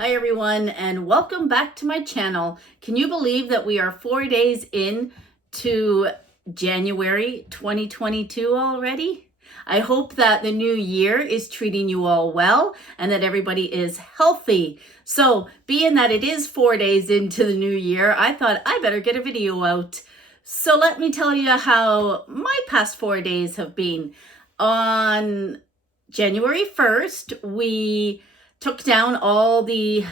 Hi everyone, and welcome back to my channel. Can you believe that we are 4 days in to January 2022 already? I hope that the new year is treating you all well and that everybody is healthy. So being that it is 4 days into the new year, I thought I better get a video out. So let me tell you how my past 4 days have been. On January 1st, we took down all the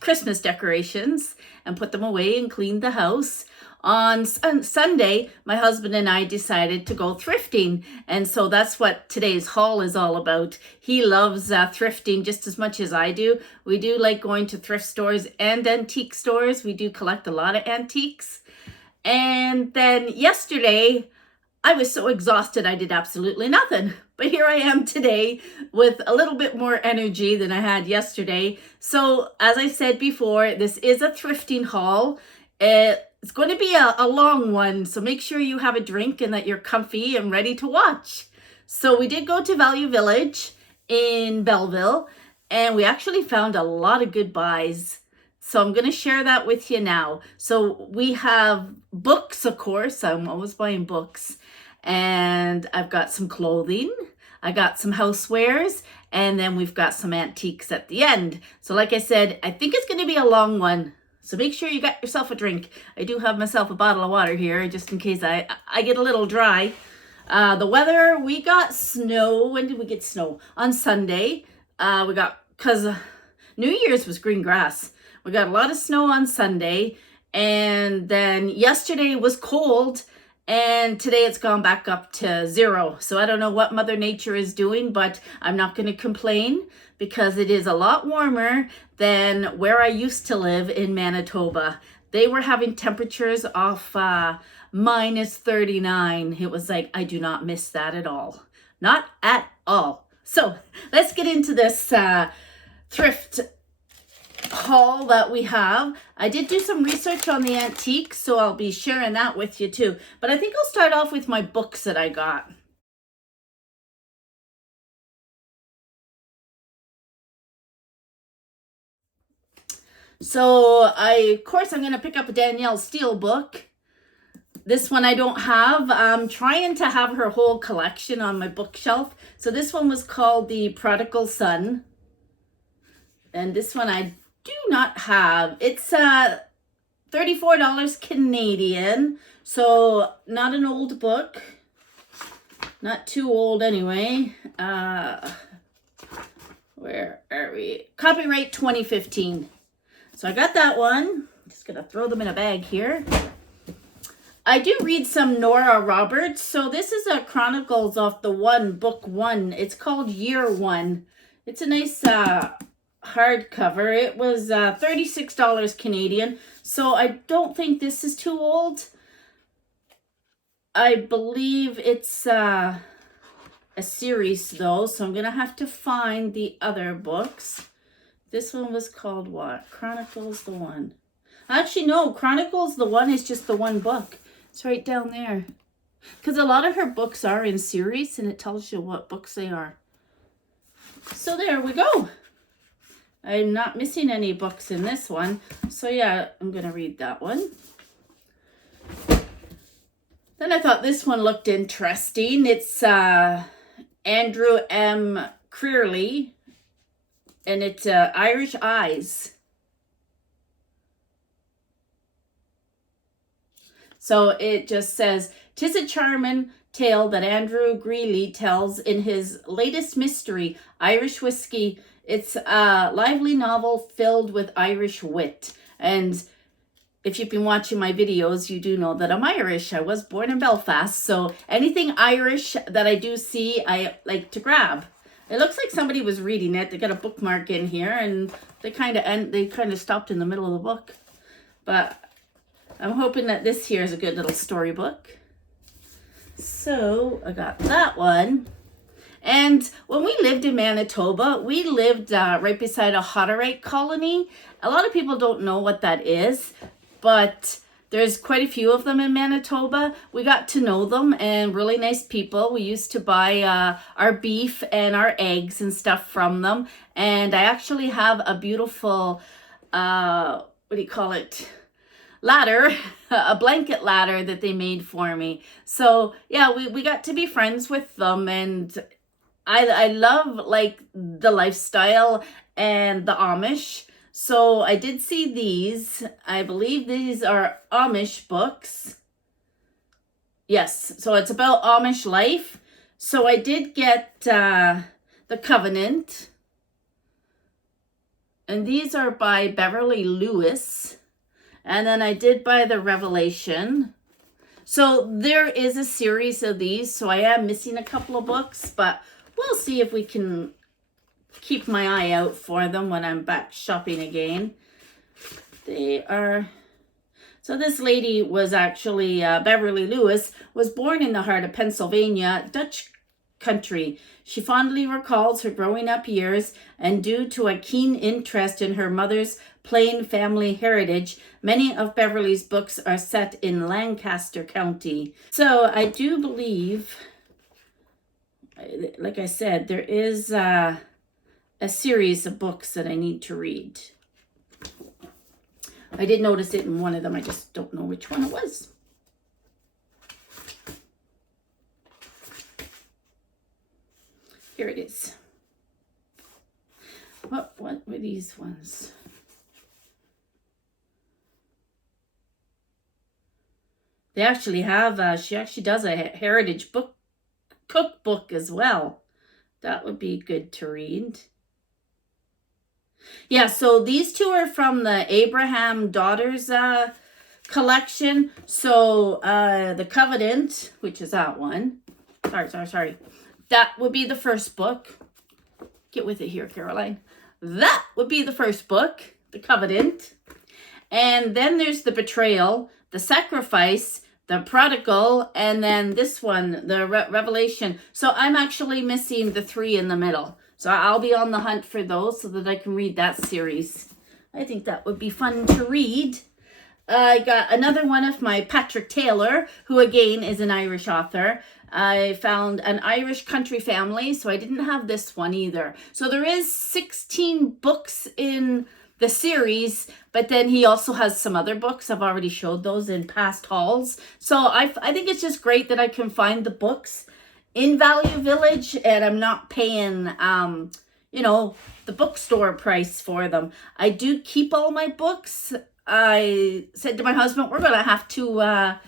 Christmas decorations and put them away and cleaned the house. On Sunday, my husband and I decided to go thrifting. And so that's what today's haul is all about. He loves thrifting just as much as I do. We do like going to thrift stores and antique stores. We do collect a lot of antiques. And then yesterday, I was so exhausted I did absolutely nothing. But here I am today with a little bit more energy than I had yesterday. So as I said before, this is a thrifting haul. It's going to be a long one, so make sure you have a drink and that you're comfy and ready to watch. So we did go to Value Village in Belleville, and we actually found a lot of good buys. So I'm going to share that with you now. So we have books, of course. I'm always buying books. And I've got some clothing, I got some housewares, and then we've got some antiques at the end. So like I said, I think it's going to be a long one. So make sure you got yourself a drink. I do have myself a bottle of water here just in case I get a little dry. The weather, we got snow. When did we get snow? On Sunday. Because New Year's was green grass. We got a lot of snow on Sunday. And then yesterday was cold. And today it's gone back up to 0. So I don't know what Mother Nature is doing, but I'm not going to complain because it is a lot warmer than where I used to live in Manitoba. They were having temperatures off minus 39. It was like, I do not miss that at all. Not at all. So let's get into this thrift haul that we have. I did do some research on the antiques, so I'll be sharing that with you too. But I think I'll start off with my books that I got. So of course, I'm going to pick up a Danielle Steele book. This one I don't have. I'm trying to have her whole collection on my bookshelf. So this one was called The Prodigal Son. And this one I do not have. It's $34 Canadian, so not an old book, not too old anyway. Where are we? Copyright 2015. So I got that one. Just gonna throw them in a bag here. I do read some Nora Roberts, so this is a Chronicles of the One, book 1. It's called Year 1. It's a nice hardcover. It was $36 Canadian, so I don't think this is too old. I believe it's a series though, so I'm gonna have to find the other books. This one was called what? Chronicles the One. Actually, no, Chronicles the One is just the one book. It's right down there. Because a lot of her books are in series and it tells you what books they are. So there we go. I'm not missing any books in this one. So yeah, I'm going to read that one. Then I thought this one looked interesting. It's Andrew M. Crearly, and it's Irish Eyes. So it just says, "'Tis a charming tale that Andrew Greeley tells in his latest mystery, Irish Whiskey. It's a lively novel filled with Irish wit." And if you've been watching my videos, you do know that I'm Irish. I was born in Belfast. So anything Irish that I do see, I like to grab. It looks like somebody was reading it. They got a bookmark in here and they kind of stopped in the middle of the book. But I'm hoping that this here is a good little storybook. So I got that one. And when we lived in Manitoba, we lived right beside a Hutterite colony. A lot of people don't know what that is, but there's quite a few of them in Manitoba. We got to know them and really nice people. We used to buy our beef and our eggs and stuff from them. And I actually have a beautiful, what do you call it? Ladder, a blanket ladder that they made for me. So yeah, we got to be friends with them, and I love like the lifestyle and the Amish. So I did see these. I believe these are Amish books. Yes, so it's about Amish life. So I did get the Covenant. And these are by Beverly Lewis. And then I did buy the Revelation. So there is a series of these. So I am missing a couple of books, but we'll see if we can keep my eye out for them when I'm back shopping again. They are... So this lady was actually, Beverly Lewis, was born in the heart of Pennsylvania, Dutch country. She fondly recalls her growing up years, and due to a keen interest in her mother's plain family heritage, many of Beverly's books are set in Lancaster County. So I do believe, like I said, there is a series of books that I need to read. I did notice it in one of them. I just don't know which one it was. Here it is. What were these ones? They actually have, she actually does a heritage book cookbook as well. That would be good to read. Yeah, so these two are from the Abraham Daughters collection. So the Covenant, which is that one. Sorry. That would be the first book. Get with it here, Caroline. That would be the first book, the Covenant. And then there's the Betrayal, the Sacrifice, the Prodigal, and then this one, the Revelation. So I'm actually missing the three in the middle. So I'll be on the hunt for those so that I can read that series. I think that would be fun to read. I got another one of my Patrick Taylor, who again is an Irish author. I found An Irish Country Family, so I didn't have this one either. So there is 16 books in the series, but then he also has some other books. I've already showed those in past hauls. So I think it's just great that I can find the books in Value Village, and I'm not paying, the bookstore price for them. I do keep all my books. I said to my husband, we're going to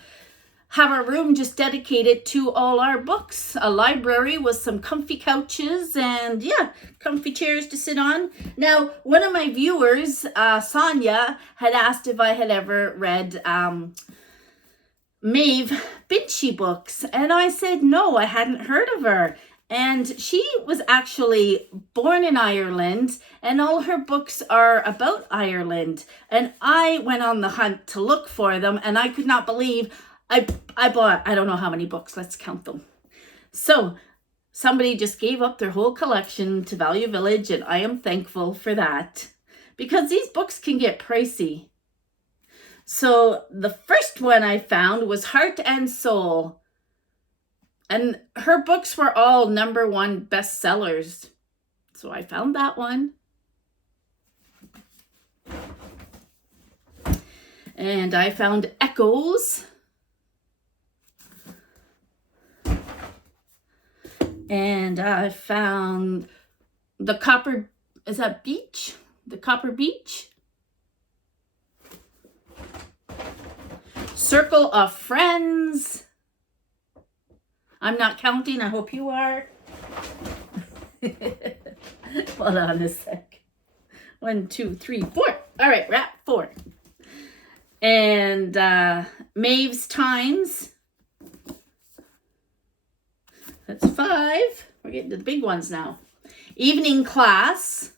have a room just dedicated to all our books, a library with some comfy couches and comfy chairs to sit on. Now, one of my viewers, Sonia, had asked if I had ever read Maeve Binchy books, and I said no, I hadn't heard of her. And she was actually born in Ireland, and all her books are about Ireland. And I went on the hunt to look for them, and I could not believe I bought, I don't know how many books, let's count them. So somebody just gave up their whole collection to Value Village, and I am thankful for that, because these books can get pricey. So the first one I found was Heart and Soul. And her books were all #1 bestsellers. So I found that one. And I found Echoes. And I found the Copper, is that Beach? The Copper Beach? Circle of Friends. I'm not counting. I hope you are. Hold on a sec. 1, 2, 3, 4. All right, we're at 4. And Maeve's Times. That's 5. We're getting to the big ones now. Evening Class,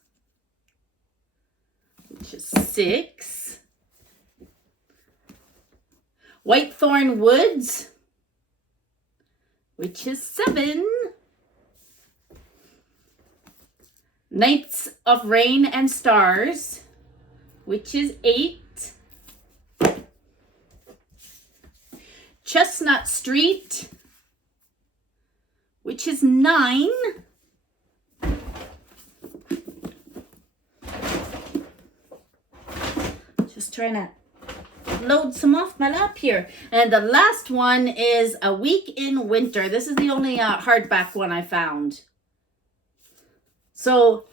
which is 6. Whitethorn Woods, which is 7. Nights of Rain and Stars, which is 8. Chestnut Street, which is 9. Just trying to load some off my lap here. And the last one is A Week in Winter. This is the only hardback one I found. So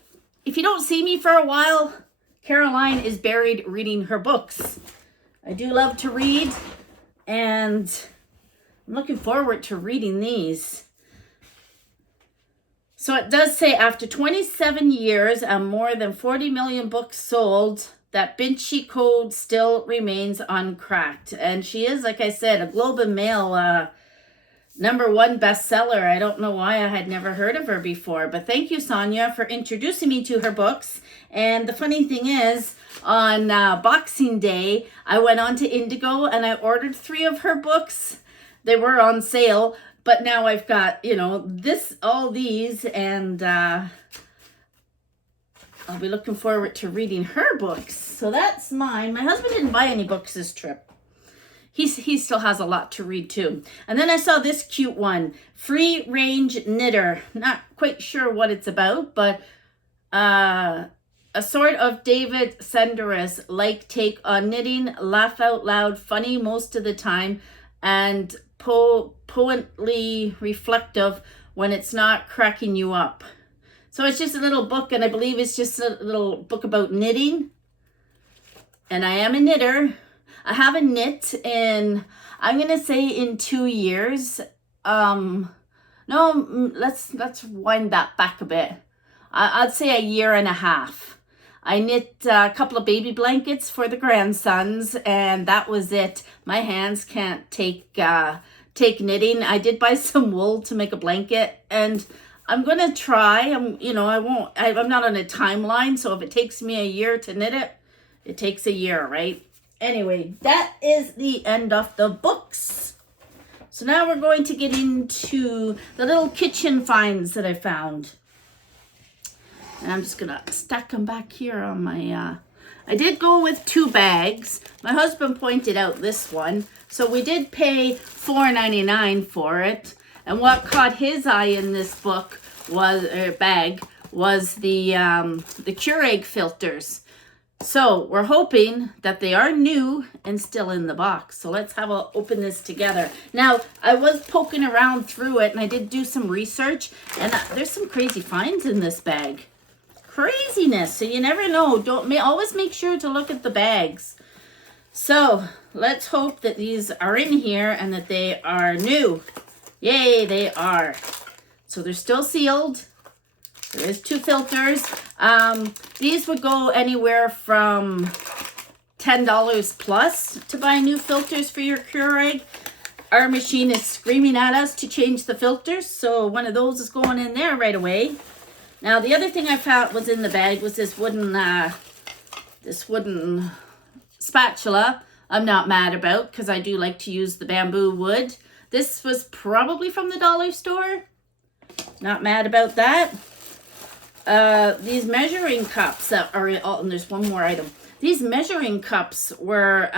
if you don't see me for a while, Caroline is buried reading her books. I do love to read, and I'm looking forward to reading these. So it does say, after 27 years and more than 40 million books sold, that Vinci Code still remains uncracked. And she is, like I said, a Globe and Mail #1 bestseller. I don't know why I had never heard of her before, but thank you, Sonia, for introducing me to her books. And the funny thing is, on Boxing Day, I went on to Indigo and I ordered 3 of her books. They were on sale, but now I've got, all these, and I'll be looking forward to reading her books. So that's mine. My husband didn't buy any books this trip. He still has a lot to read too. And then I saw this cute one, Free Range Knitter. Not quite sure what it's about, but a sort of David Senderis like take on knitting, laugh out loud, funny most of the time, and poignantly reflective when it's not cracking you up. So it's just a little book, and I believe it's just a little book about knitting. And I am a knitter. I haven't knit in, I'm going to say, in 2 years. No, let's wind that back a bit. I'd say a year and a half. I knit a couple of baby blankets for the grandsons, and that was it. My hands can't take knitting. I did buy some wool to make a blanket, and I'm going to try. I'm not on a timeline, so if it takes me a year to knit it, it takes a year, right? Anyway, that is the end of the books. So now we're going to get into the little kitchen finds that I found. And I'm just going to stack them back here on my... I did go with 2 bags. My husband pointed out this one. So we did pay $4.99 for it. And what caught his eye in this book was the Keurig filters. So we're hoping that they are new and still in the box. So let's open this together. Now, I was poking around through it, and I did do some research, and there's some crazy finds in this bag. Craziness. So you never know. Always make sure to look at the bags. So let's hope that these are in here and that they are new. Yay, they are. So they're still sealed. There is 2 filters. These would go anywhere from $10 plus to buy new filters for your Keurig. Our machine is screaming at us to change the filters, so one of those is going in there right away. Now, the other thing I found was in the bag was this wooden spatula. I'm not mad about, because I do like to use the bamboo wood. This was probably from the dollar store. Not mad about that. These measuring cups that are and there's one more item. These measuring cups were,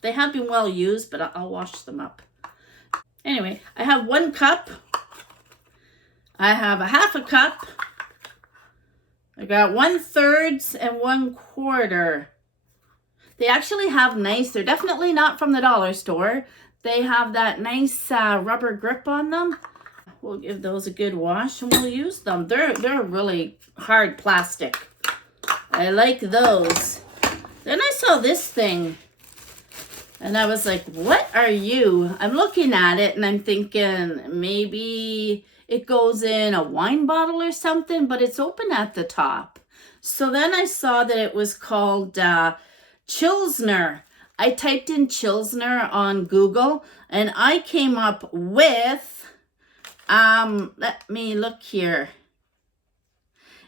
they have been well used, but I'll wash them up. Anyway, I have 1 cup. I have a half a cup. I got 1/3 and 1/4. They actually have they're definitely not from the dollar store. They have that nice rubber grip on them. We'll give those a good wash and we'll use them. They're really hard plastic. I like those. Then I saw this thing and I was like, what are you? I'm looking at it and I'm thinking maybe it goes in a wine bottle or something, but it's open at the top. So then I saw that it was called Chilsner. I typed in Chilsner on Google and I came up with, let me look here.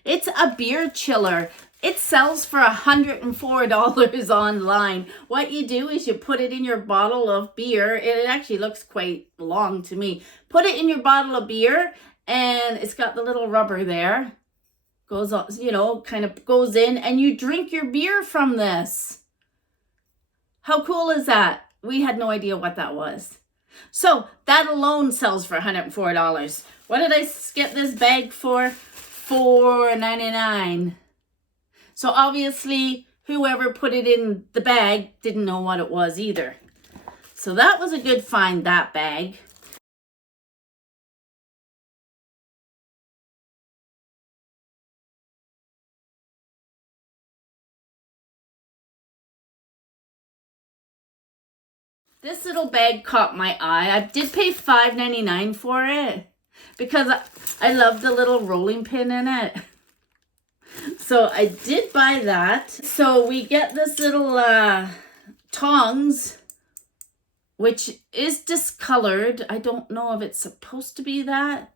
It's a beer chiller. It sells for $104 online. What you do is you put it in your bottle of beer. It actually looks quite long to me. Put it in your bottle of beer and it's got the little rubber there. Goes on, kind of goes in and you drink your beer from this. How cool is that? We had no idea what that was. So that alone sells for $104. What did I get this bag for? $4.99. So obviously whoever put it in the bag didn't know what it was either. So that was a good find, that bag. This little bag caught my eye. I did pay $5.99 for it because I love the little rolling pin in it. So I did buy that. So we get this little tongs, which is discolored. I don't know if it's supposed to be that.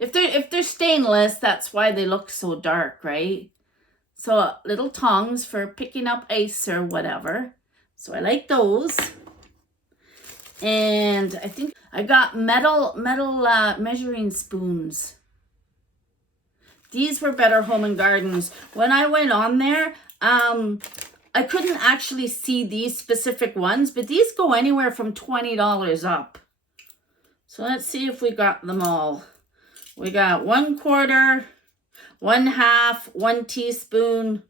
If they're stainless, that's why they look so dark, right? So little tongs for picking up ice or whatever. So I like those. And I think I got metal measuring spoons. These were Better Home and Gardens. When I went on there, I couldn't actually see these specific ones, but these go anywhere from $20 up. So let's see if we got them all. We got 1/4, 1/2, 1 teaspoon,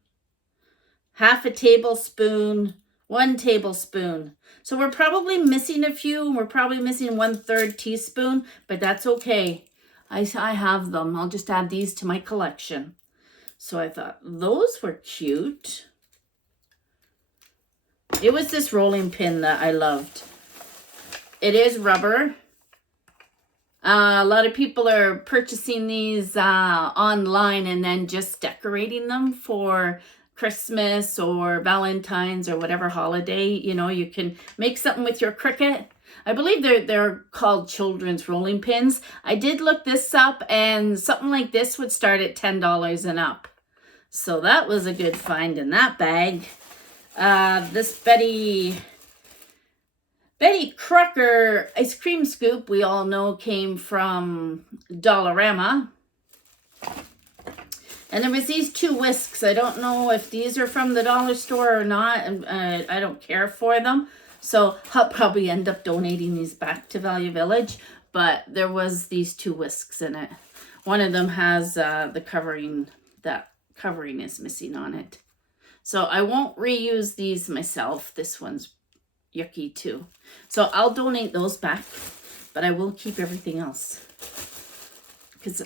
1/2 tablespoon, 1 tablespoon. So we're probably missing a few. We're probably missing 1/3 teaspoon, but that's okay. I have them. I'll just add these to my collection. So I thought those were cute. It was this rolling pin that I loved. It is rubber. A lot of people are purchasing these online and then just decorating them for Christmas or Valentine's or whatever holiday. You know, you can make something with your Cricut. I believe they're called children's rolling pins. I did look this up, and something like this would start at $10 and up. So that was a good find in that bag. This Betty Crocker ice cream scoop, we all know, came from Dollarama. And there was these 2 whisks. I don't know if these are from the dollar store or not. I don't care for them. So I'll probably end up donating these back to Value Village. But there was these 2 whisks in it. One of them has the covering. That covering is missing on it. So I won't reuse these myself. This one's yucky too. So I'll donate those back. But I will keep everything else. Because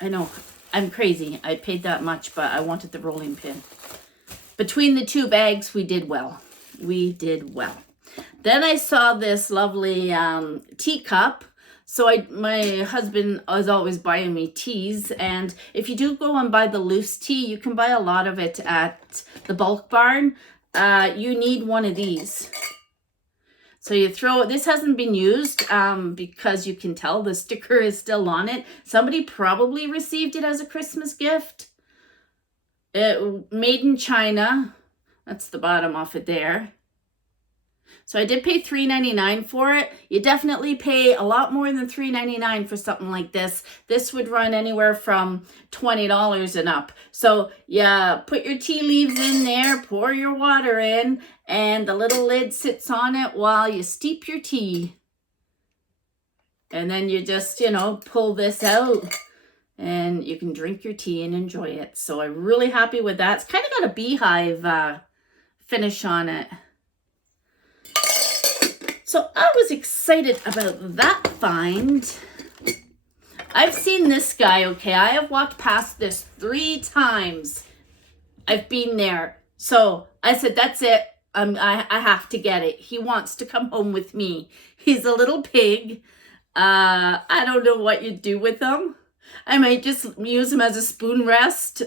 I know I'm crazy. I paid that much, but I wanted the rolling pin. Between the 2 bags, we did well. We did well. Then I saw this lovely teacup. So my husband is always buying me teas. And if you do go and buy the loose tea, you can buy a lot of it at the bulk barn. You need one of these. So you throw it. This hasn't been used because you can tell the sticker is still on it. Somebody probably received it as a Christmas gift. Made in China. That's the bottom off it there. So I did pay $3.99 for it. You definitely pay a lot more than $3.99 for something like this. This would run anywhere from $20 and up. So yeah, put your tea leaves in there, pour your water in, and the little lid sits on it while you steep your tea. And then you just, pull this out and you can drink your tea and enjoy it. So I'm really happy with that. It's kind of got a beehive finish on it. So I was excited about that find. I've seen this guy, okay? I have walked past this 3 times. I've been there. So I said, that's it. I have to get it. He wants to come home with me. He's a little pig. I don't know what you do with him. I might just use him as a spoon rest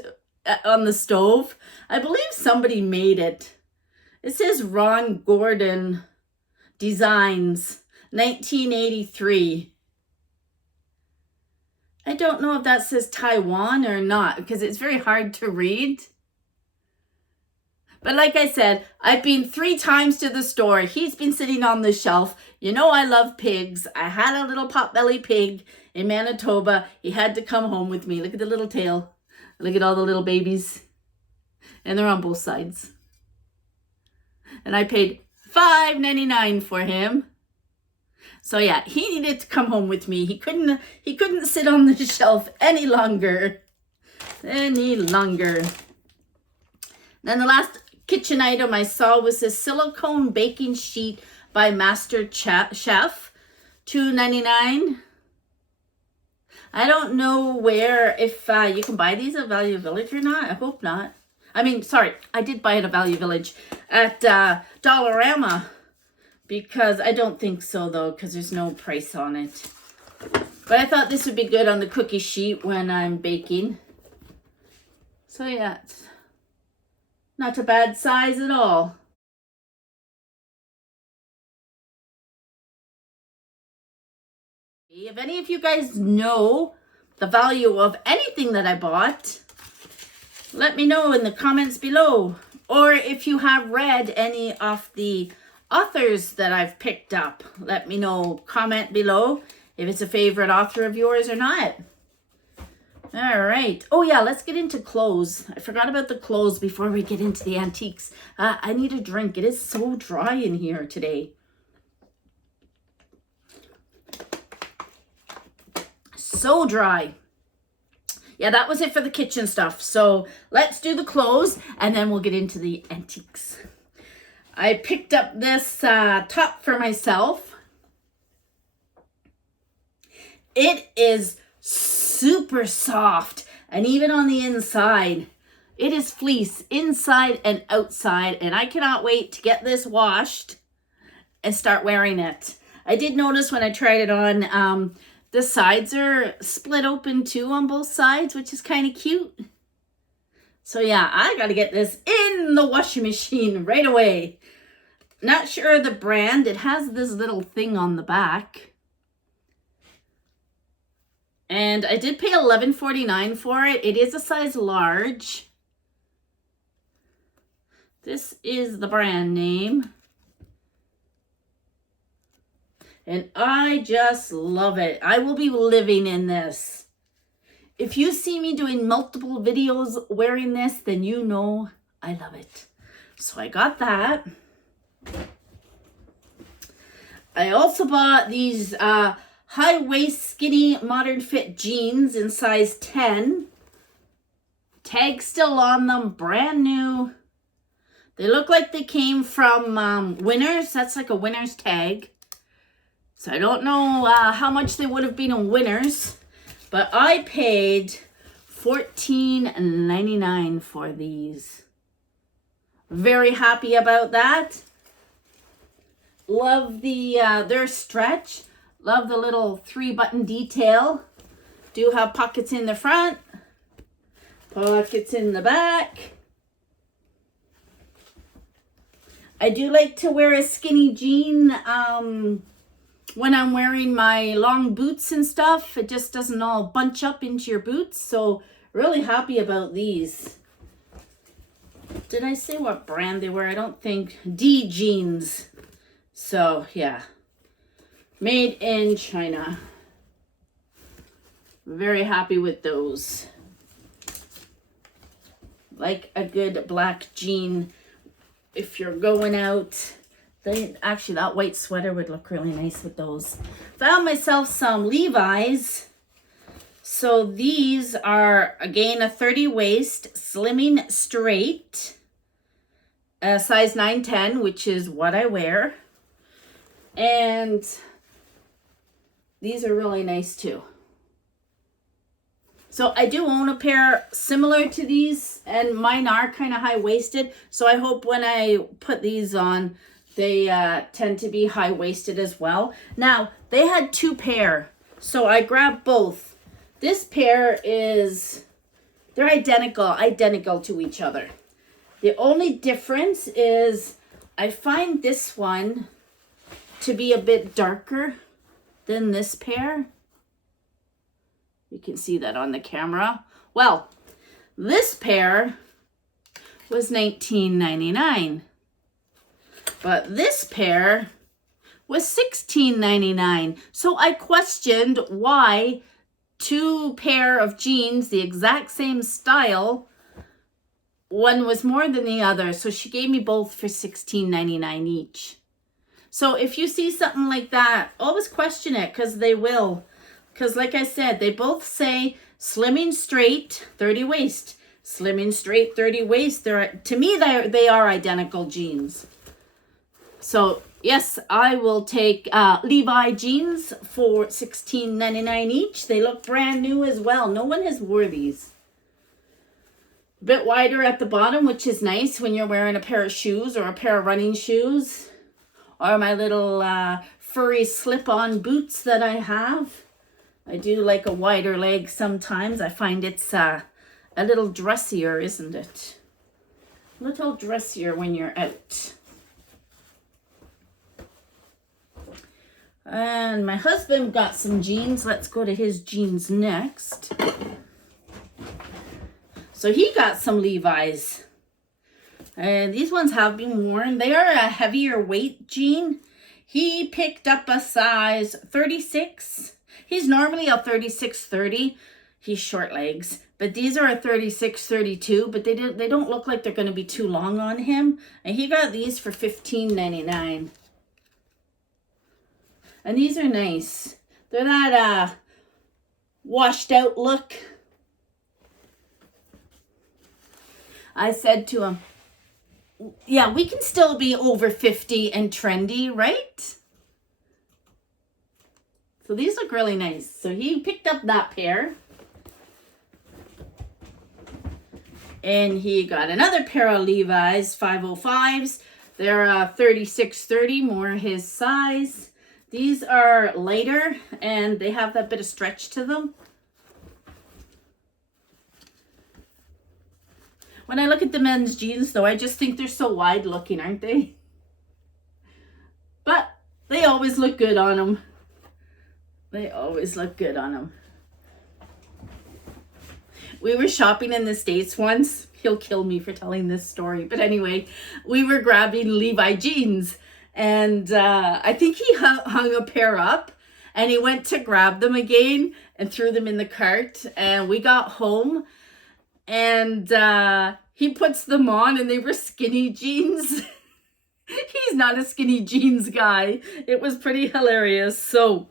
on the stove. I believe somebody made it. It says Ron Gordon Designs, 1983. I don't know if that says Taiwan or not because it's very hard to read. But like I said, I've been 3 times to the store. He's been sitting on the shelf. You know I love pigs. I had a little potbelly pig in Manitoba. He had to come home with me. Look at the little tail. Look at all the little babies. And they're on both sides. And I paid $5.99 for him. So yeah, he needed to come home with me. He couldn't sit on the shelf any longer. Then the last kitchen item I saw was this silicone baking sheet by Master Chef, $2.99. I don't know if you can buy these at Value Village or not. I hope not. I mean, sorry, I did buy it at Value Village at Dollarama, because I don't think so, though, because there's no price on it. But I thought this would be good on the cookie sheet when I'm baking. So yeah, it's not a bad size at all. If any of you guys know the value of anything that I bought, let me know in the comments below. Or if you have read any of the authors that I've picked up, let me know. Comment below if it's a favorite author of yours or not. All right. Oh yeah, let's get into clothes. I forgot about the clothes before we get into the antiques. I need a drink. It is so dry in here today. So dry. Yeah, that was it for the kitchen stuff. So let's do the clothes and then we'll get into the antiques. I picked up this top for myself. It is super soft, and even on the inside, it is fleece inside and outside, and I cannot wait to get this washed and start wearing it. I did notice when I tried it on, the sides are split open too on both sides, which is kind of cute. So yeah, I got to get this in the washing machine right away. Not sure the brand. It has this little thing on the back. And I did pay $11.49 for it. It is a size large. This is the brand name. And I just love it. I will be living in this. If you see me doing multiple videos wearing this, then you know I love it. So I got that. I also bought these high waist skinny modern fit jeans in size 10. Tag still on them, brand new. They look like they came from Winners. That's like a Winners tag. So I don't know how much they would have been in Winners, but I paid $14.99 for these. Very happy about that. Love their stretch. Love the little 3-button detail. Do have pockets in the front, pockets in the back. I do like to wear a skinny jean when I'm wearing my long boots and stuff. It just doesn't all bunch up into your boots. So really happy about these. Did I say what brand they were? I don't think. D Jeans. So yeah. Made in China. Very happy with those. Like a good black jean if you're going out. Actually, that white sweater would look really nice with those. Found myself some Levi's. So these are, again, a 30 waist, slimming straight. Size 9-10, which is what I wear. And these are really nice too. So I do own a pair similar to these, and mine are kind of high-waisted. So I hope when I put these on, they tend to be high-waisted as well. Now, they had 2 pair, so I grabbed both. This pair they're identical to each other. The only difference is I find this one to be a bit darker than this pair. You can see that on the camera. Well, this pair was $19.99. But this pair was $16.99. So I questioned why 2 pair of jeans, the exact same style, one was more than the other. So she gave me both for $16.99 each. So if you see something like that, always question it, because they will. Because like I said, they both say slimming straight, 30 waist. Slim and straight 30 waist. To me, they are identical jeans. So yes, I will take Levi jeans for $16.99 each. They look brand new as well. No one has wore these. A bit wider at the bottom, which is nice when you're wearing a pair of shoes or a pair of running shoes. Or my little furry slip-on boots that I have. I do like a wider leg sometimes. I find it's a little dressier, isn't it? A little dressier when you're out. And my husband got some jeans. Let's go to his jeans next. So he got some Levi's. And these ones have been worn. They are a heavier weight jean. He picked up a size 36. He's normally a 36-30. He's short legs. But these are a 36-32. But they don't look like they're going to be too long on him. And he got these for $15.99. And these are nice. They're that washed out look. I said to him, yeah, we can still be over 50 and trendy, right? So these look really nice. So he picked up that pair. And he got another pair of Levi's 505s. They're 36-30, more his size. These are lighter and they have that bit of stretch to them. When I look at the men's jeans, though, I just think they're so wide looking, aren't they? But they always look good on them. They always look good on them. We were shopping in the States once. He'll kill me for telling this story. But anyway, we were grabbing Levi jeans. And I think he hung a pair up. And he went to grab them again and threw them in the cart. And we got home. And he puts them on and they were skinny jeans. He's not a skinny jeans guy. It was pretty hilarious. So,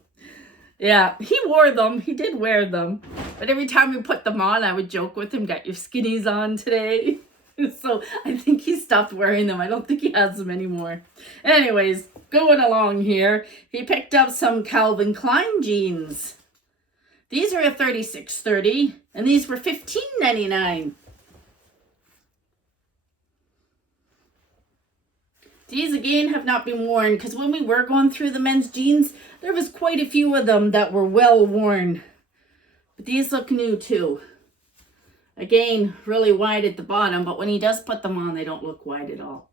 yeah, he wore them. He did wear them. But every time we put them on, I would joke with him, got your skinnies on today. So I think he stopped wearing them. I don't think he has them anymore. Anyways, going along here, he picked up some Calvin Klein jeans. These are a 36-30, and these were $15.99. These, again, have not been worn, because when we were going through the men's jeans, there was quite a few of them that were well worn. But these look new, too. Again, really wide at the bottom, but when he does put them on, they don't look wide at all.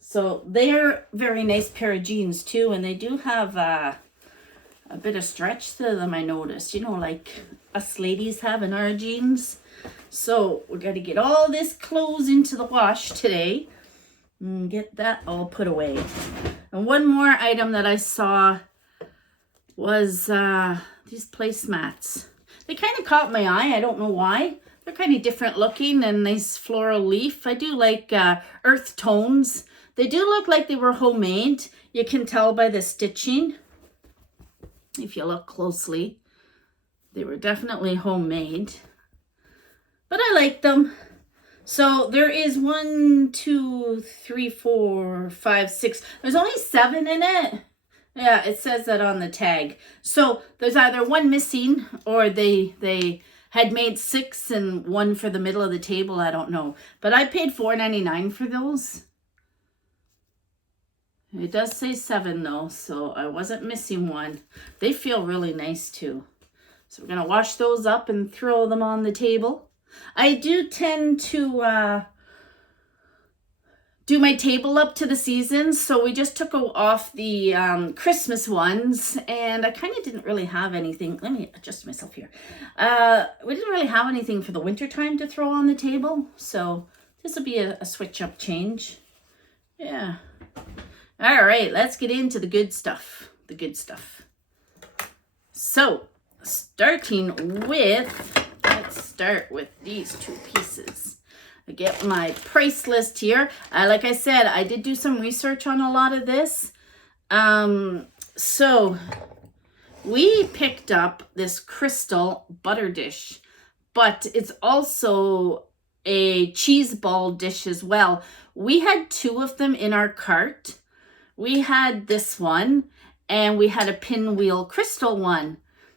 So they're a very nice pair of jeans, too, and they do have a bit of stretch to them, I noticed, you know, like us ladies have in our jeans. So we're going to get all this clothes into the wash today and get that all put away. And one more item that I saw was these placemats. They kind of caught my eye. I don't know why. They're kind of different looking and nice floral leaf. I do like earth tones. They do look like they were homemade. You can tell by the stitching. If you look closely, they were definitely homemade, but I like them. So there is 1, 2, 3, 4, 5, 6. There's only 7 in it. Yeah, it says that on the tag. So there's either one missing or they had made 6 and 1 for the middle of the table. I don't know, but I paid $4.99 for those. It does say 7 though, so I wasn't missing one. They feel really nice too. So we're going to wash those up and throw them on the table. I do tend to do my table up to the seasons. So we just took off the Christmas ones and I kind of didn't really have anything. Let me adjust myself here. We didn't really have anything for the winter time to throw on the table. So this will be a switch up change. Yeah. All right, let's get into the good stuff. The good stuff. So, starting with, let's start with these 2 pieces. I get my price list here. Like I said, I did do some research on a lot of this. So, we picked up this crystal butter dish. but it's also a cheese ball dish as well. We had two of them in our cart. We had this one and we had a Pinwheel Crystal one.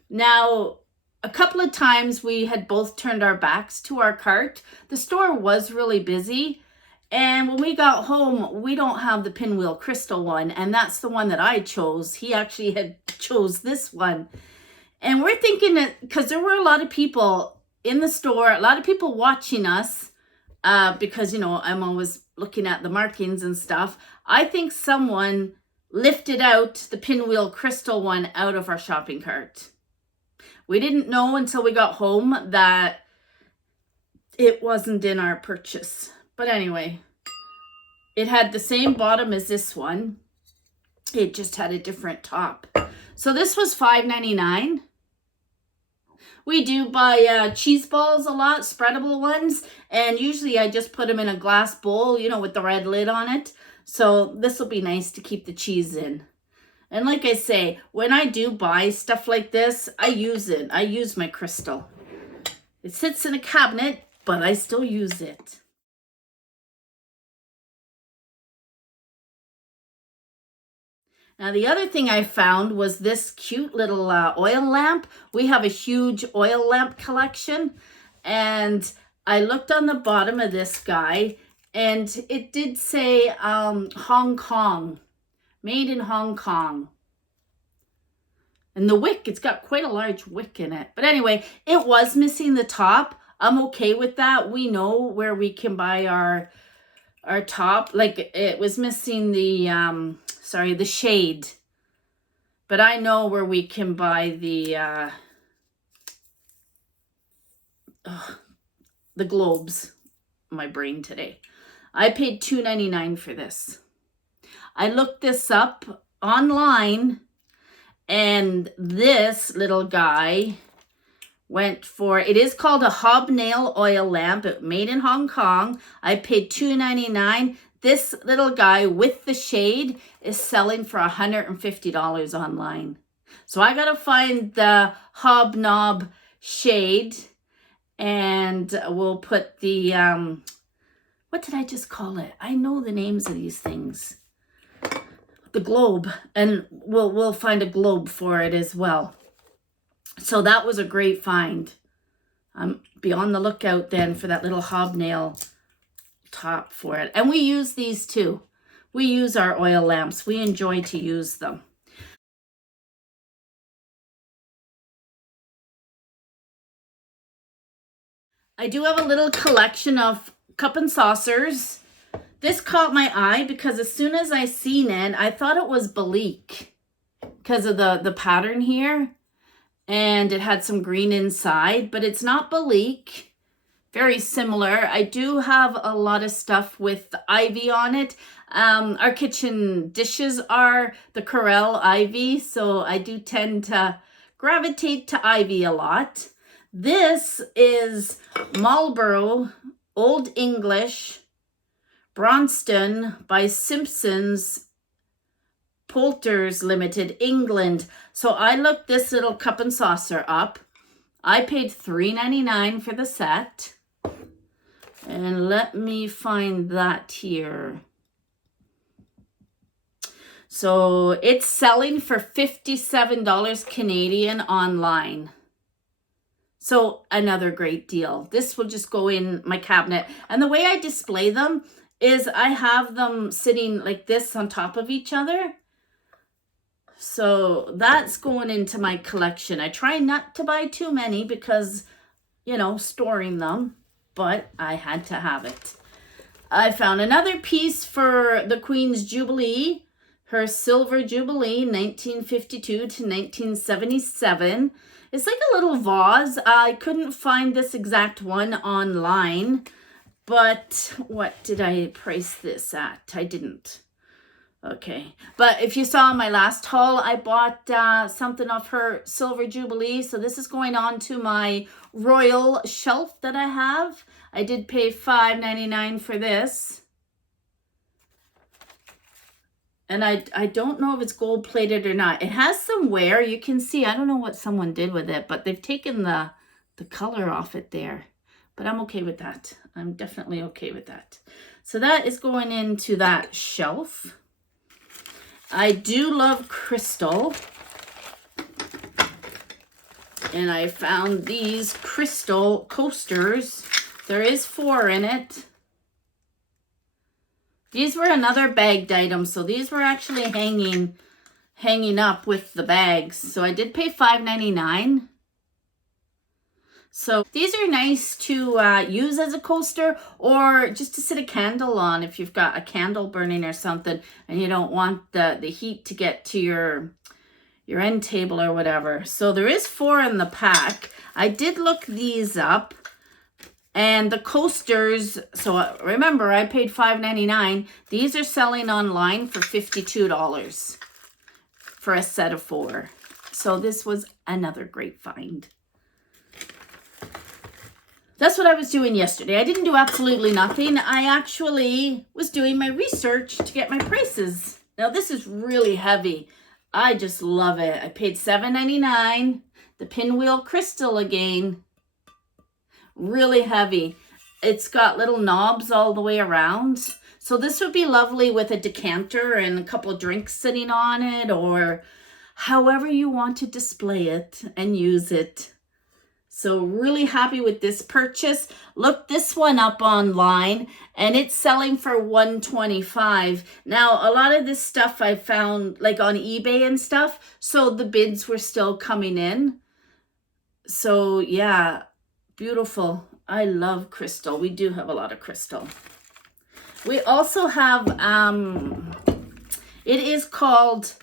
Now, a couple of times we had both turned our backs to our cart. The store was really busy. And when we got home, we don't have the Pinwheel Crystal one. And that's the one that I chose. He actually had chose this one. And we're thinking that, because there were a lot of people in the store, a lot of people watching us, because, you know, I'm always looking at the markings and stuff. I think someone lifted out the Pinwheel Crystal one out of our shopping cart. We didn't know until we got home that it wasn't in our purchase. But anyway, it had the same bottom as this one. It just had a different top. So this was $5.99. We do buy cheese balls a lot, spreadable ones. And usually I just put them in a glass bowl, you know, with the red lid on it. So this will be nice to keep the cheese in. And like I say, when I do buy stuff like this, I use it. I use my crystal. It sits in a cabinet, but I still use it. Now, the other thing I found was this cute little oil lamp. We have a huge oil lamp collection. And I looked on the bottom of this guy, and it did say Hong Kong. Made in Hong Kong. And the wick, it's got quite a large wick in it. But anyway, it was missing the top. I'm okay with that. We know where we can buy our top. Like, it was missing the, the shade. But I know where we can buy the globes. My brain today. I paid $2.99 for this. I looked this up online, and this little guy went for, it is called a Hobnail Oil Lamp, made in Hong Kong. I paid $2.99. This little guy with the shade is selling for $150 online. So I got to find the hobnob shade, and we'll put the, what did I just call it? I know the names of these things. The globe, and we'll find a globe for it as well. So that was a great find. Be on the lookout then for that little hobnail top for it. And we use these too. We use our oil lamps. We enjoy to use them. I do have a little collection of cup and saucers. This caught my eye because as soon as I seen it, I thought it was Belique because of the pattern here. And it had some green inside, but it's not Belique. Very similar. I do have a lot of stuff with ivy on it. Our kitchen dishes are the Corelle ivy, so I do tend to gravitate to ivy a lot. This is Marlborough Old English Bronston by Simpsons Poulters Limited, England. So I looked this little cup and saucer up. I paid $3.99 for the set. And let me find that here. So it's selling for $57 Canadian online. So another great deal. This will just go in my cabinet. And the way I display them is I have them sitting like this on top of each other. So that's going into my collection. I try not to buy too many because, you know, storing them, but I had to have it. I found another piece for the Queen's Jubilee, her Silver Jubilee, 1952 to 1977. It's like a little vase. I couldn't find this exact one online. But what did I price this at? I didn't. Okay. But if you saw my last haul, I bought something of her Silver Jubilee. So this is going on to my royal shelf that I have. I did pay $5.99 for this. And I don't know if it's gold plated or not. It has some wear. You can see, I don't know what someone did with it, but they've taken the the color off it there. But I'm okay with that. I'm definitely okay with that. So that is going into that shelf. I do love crystal. And I found these crystal coasters. There is 4 in it. These were another bagged item, so these were actually hanging up with the bags. So I did pay $5.99. So these are nice to use as a coaster or just to sit a candle on if you've got a candle burning or something and you don't want the heat to get to your end table or whatever. So there is 4 in the pack. I did look these up. And the coasters, so remember I paid $5.99. These are selling online for $52 for a set of 4. So this was another great find. That's what I was doing yesterday. I didn't do absolutely nothing. I actually was doing my research to get my prices. Now this is really heavy. I just love it. I paid $7.99. The Pinwheel Crystal again. Really heavy. It's got little knobs all the way around. So this would be lovely with a decanter and a couple of drinks sitting on it, or however you want to display it and use it. So really happy with this purchase. Look this one up online and it's selling for $125. Now a lot of this stuff I found like on eBay and stuff, so the bids were still coming in. So yeah, beautiful. I love crystal. We do have a lot of crystal. We also have it is called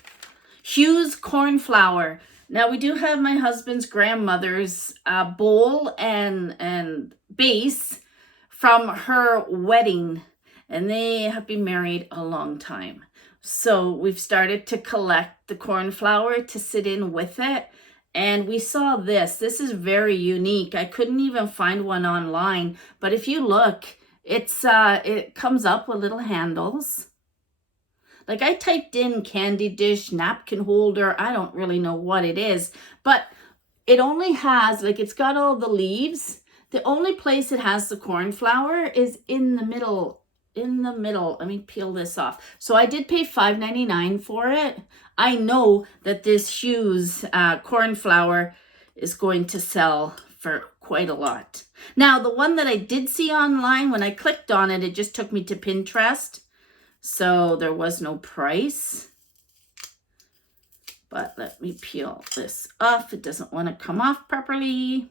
Hugh's Cornflower. Now we do have my husband's grandmother's bowl and base from her wedding, and they have been married a long time. So we've started to collect the cornflower to sit in with it. And we saw this. This is very unique. I couldn't even find one online, but if you look, it's it comes up with little handles. Like I typed in candy dish, napkin holder. I don't really know what it is, but it only has, like it's got all the leaves. The only place it has the cornflower is in the middle. Let me peel this off. So I did pay $5.99 for it. I know that this Hugh's cornflower is going to sell for quite a lot. Now, the one that I did see online, when I clicked on it, it just took me to Pinterest. So there was no price. But let me peel this off. It doesn't want to come off properly.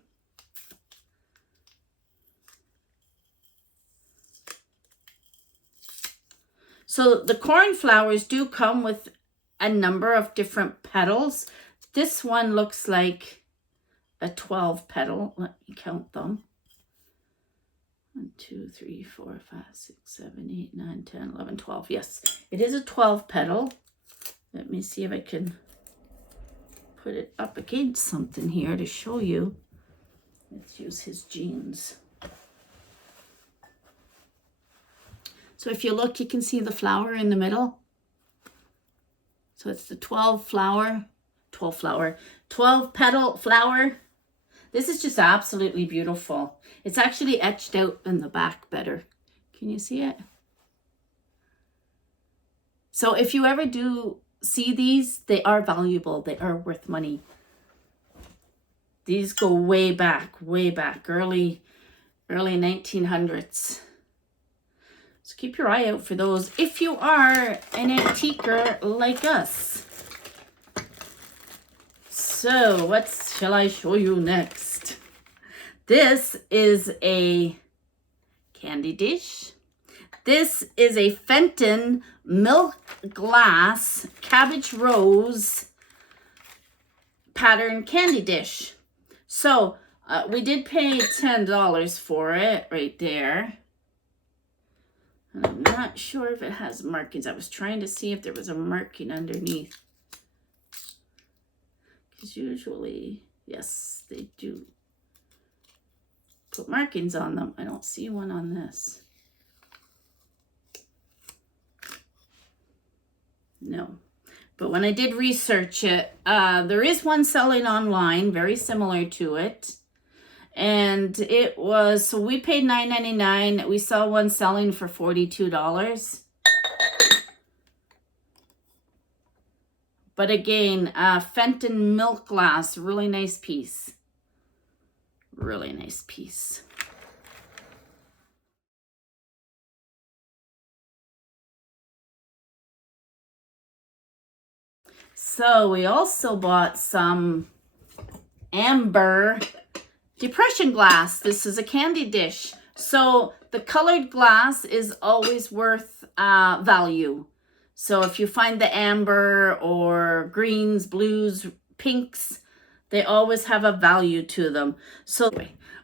So the cornflowers do come with a number of different petals. This one looks like a 12 petal. Let me count them. 1, 2, 3, 4, 5, 6, 7, 8, 9, 10, 11, 12. Yes, it is a 12 petal. Let me see if I can put it up against something here to show you. Let's use his jeans. So if you look, you can see the flower in the middle. So it's the 12 petal flower. This is just absolutely beautiful. It's actually etched out in the back better. Can you see it? So if you ever do see these, they are valuable. They are worth money. These go way back, early 1900s. So keep your eye out for those if you are an antiquer like us. So what shall I show you next? This is a candy dish. This is a Fenton milk glass cabbage rose pattern candy dish. So we did pay $10 for it right there. And I'm not sure if it has markings. I was trying to see if there was a marking underneath. Because usually, yes, they do put markings on them. I don't see one on this. No. But when I did research it, there is one selling online, very similar to it. And it was, so we paid $9.99. We saw one selling for $42. But again, Fenton milk glass, really nice piece. Really nice piece. So we also bought some amber depression glass. This is a candy dish. So the colored glass is always worth value. So if you find the amber or greens, blues, pinks, they always have a value to them. So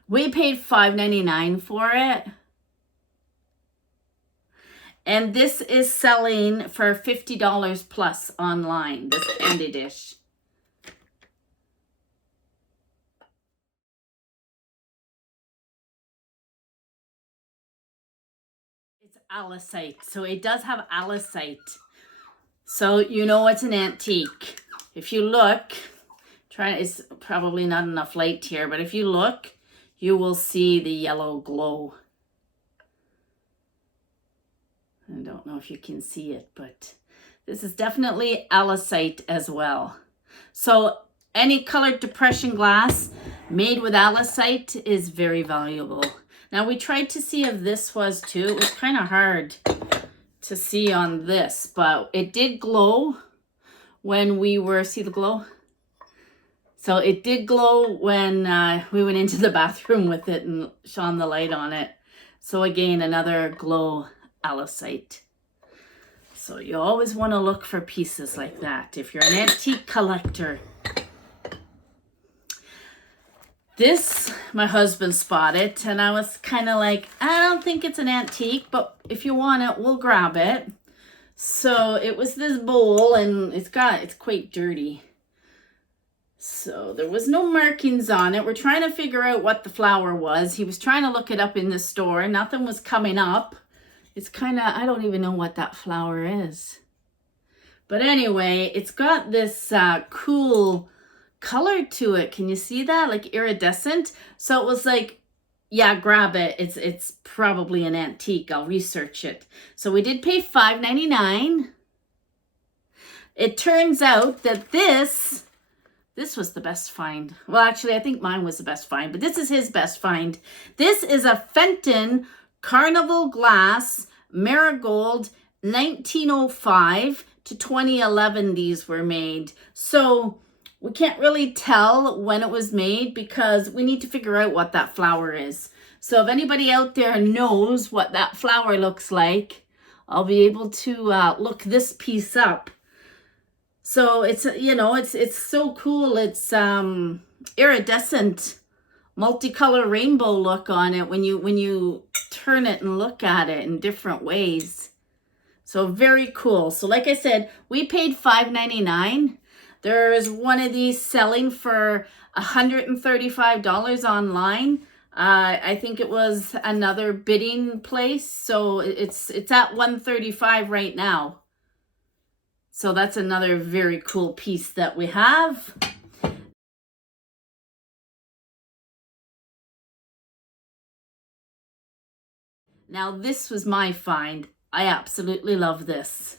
we paid $5.99 for it. And this is selling for $50 plus online, this candy dish. It's alicite, so it does have alicite. So you know it's an antique. If you look, it's probably not enough light here, but if you look, you will see the yellow glow. I don't know if you can see it, but this is definitely alicite as well. So any colored depression glass made with alicite is very valuable. Now we tried to see if this was too. It was kind of hard to see on this, but it did glow when we were, see the glow? So it did glow when we went into the bathroom with it and shone the light on it. So again, another glow alicite. So you always want to look for pieces like that if you're an antique collector. This, my husband spotted, and I was kind of like, I don't think it's an antique, but if you want it, we'll grab it. So it was this bowl, and it's quite dirty. So there was no markings on it. We're trying to figure out what the flower was. He was trying to look it up in the store. Nothing was coming up. It's kind of, I don't even know what that flower is. But anyway, it's got this cool color to it. Can you see that? Like iridescent. So it was like, yeah, grab it. It's probably an antique. I'll research it. So we did pay $5.99. It turns out that this was the best find. Well, actually, I think mine was the best find, but this is his best find. This is a Fenton Carnival Glass Marigold 1905 to 2011 these were made. So we can't really tell when it was made because we need to figure out what that flower is. So if anybody out there knows what that flower looks like, I'll be able to look this piece up. So it's, you know, it's so cool. It's iridescent, multicolor rainbow look on it when you turn it and look at it in different ways. So very cool. So like I said, we paid $5.99. There's one of these selling for $135 online. I think it was another bidding place. So it's at $135 right now. So that's another very cool piece that we have. Now this was my find. I absolutely love this.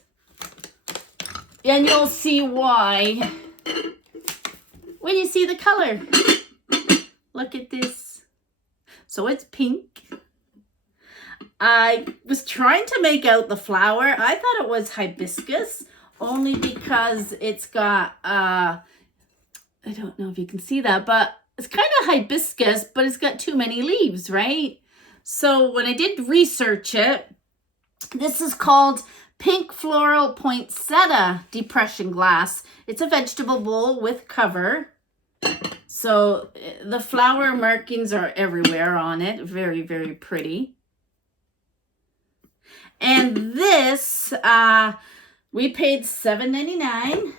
And you'll see why when you see the color. Look at this. So it's pink. I was trying to make out the flower. I thought it was hibiscus only because it's got, I don't know if you can see that, but it's kind of hibiscus, but it's got too many leaves, right? So when I did research it, this is called Pink Floral Poinsettia Depression Glass. It's a vegetable bowl with cover. So the flower markings are everywhere on it. Very, very pretty. And this, we paid $7.99.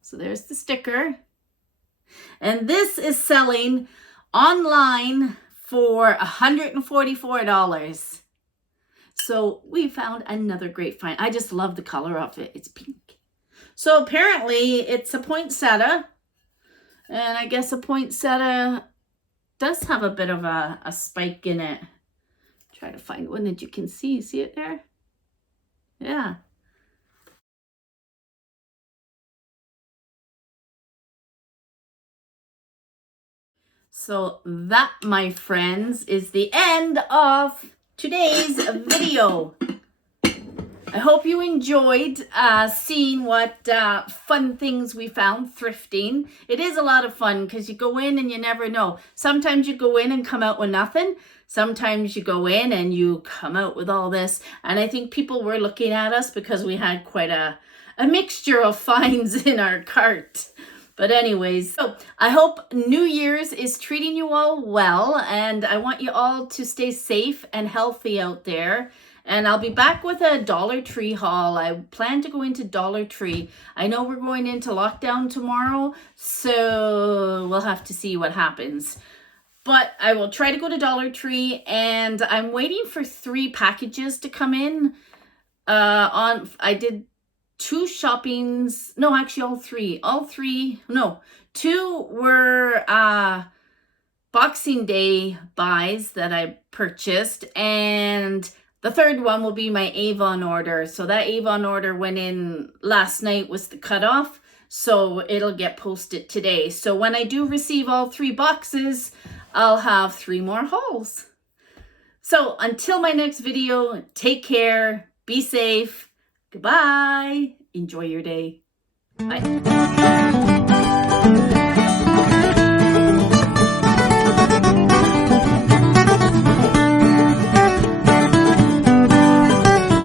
So there's the sticker. And this is selling online for $144. So we found another great find. I just love the color of it. It's pink. So apparently it's a poinsettia. And I guess a poinsettia does have a bit of a spike in it. Try to find one that you can see. See it there? Yeah. So that, my friends, is the end of today's video. I hope you enjoyed seeing what fun things we found thrifting. It is a lot of fun because you go in and you never know. Sometimes you go in and come out with nothing. Sometimes you go in and you come out with all this. And I think people were looking at us because we had quite a mixture of finds in our cart. But anyways, so I hope New Year's is treating you all well. And I want you all to stay safe and healthy out there. And I'll be back with a Dollar Tree haul. I plan to go into Dollar Tree. I know we're going into lockdown tomorrow, so we'll have to see what happens. But I will try to go to Dollar Tree, and I'm waiting for 3 packages to come in. I did 2 shoppings. No, actually all three. No, 2 were Boxing Day buys that I purchased, and the 3rd one will be my Avon order. So that Avon order went in last night, was the cutoff. So it'll get posted today. So when I do receive all 3 boxes, I'll have 3 more hauls. So until my next video, take care, be safe, goodbye, enjoy your day, bye.